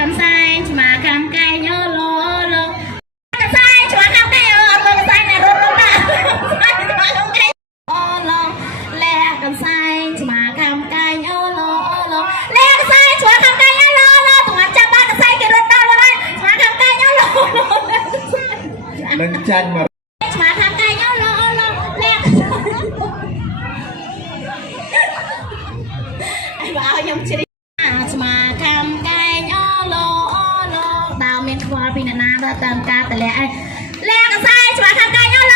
កំសែងឆ្មាកំកែញឡឡកំសែងឆ្មាកំកែអត់កំសែងណារត់ដល់ណាកំកែអូឡលែកំសែងឆ្មាកំកែញឡឡលែកំសែងឆ្មាកំកែញឡឡទាំងអត់ចាំបានកំសែងគេរត់ដល់ហើយឆ្មាកំកែញឡឡនឹងចាញ់មកឆ្មាកំកែញឡឡលែឲ្យខ្ញុំជ្រាបឆ្មាកំកែញឡឡដើមមានខ្វល់ពីណាដល់តាមការតលាក់ឯងលែកំសែងឆ្មាកំកែញឡឡ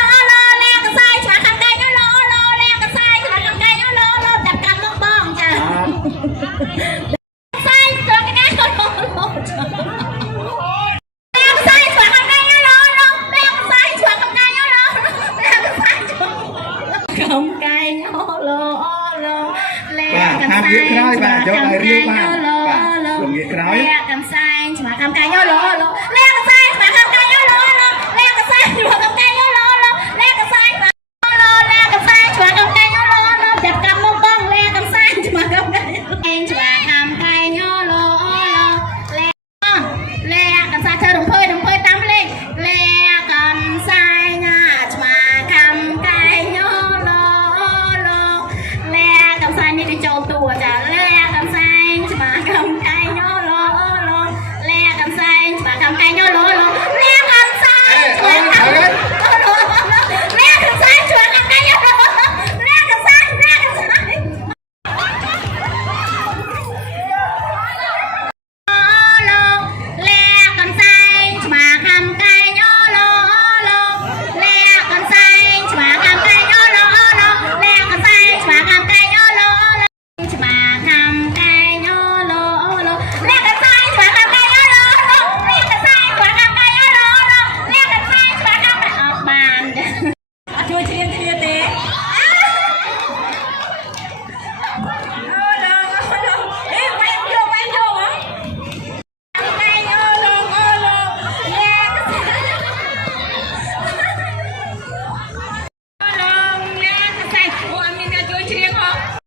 លែកំសែងឆ្មាកំកែញឡឡលែកំសែងឆ្មាកំកែញឡឡចាប់កាន់មកបងចាសែងទៅកណែឡឡលែកំសែងឆ្មាកំកែញឡឡលែកំសែងឆ្មាកំកែញឡឡលែកំសែងឆ្មាកំកែញឡឡលែកំសែងឆ្មាកំកែញឡឡ លោកងាកក្រោយ កំសែងឆ្មាកំកែញឡឡលែកំសែង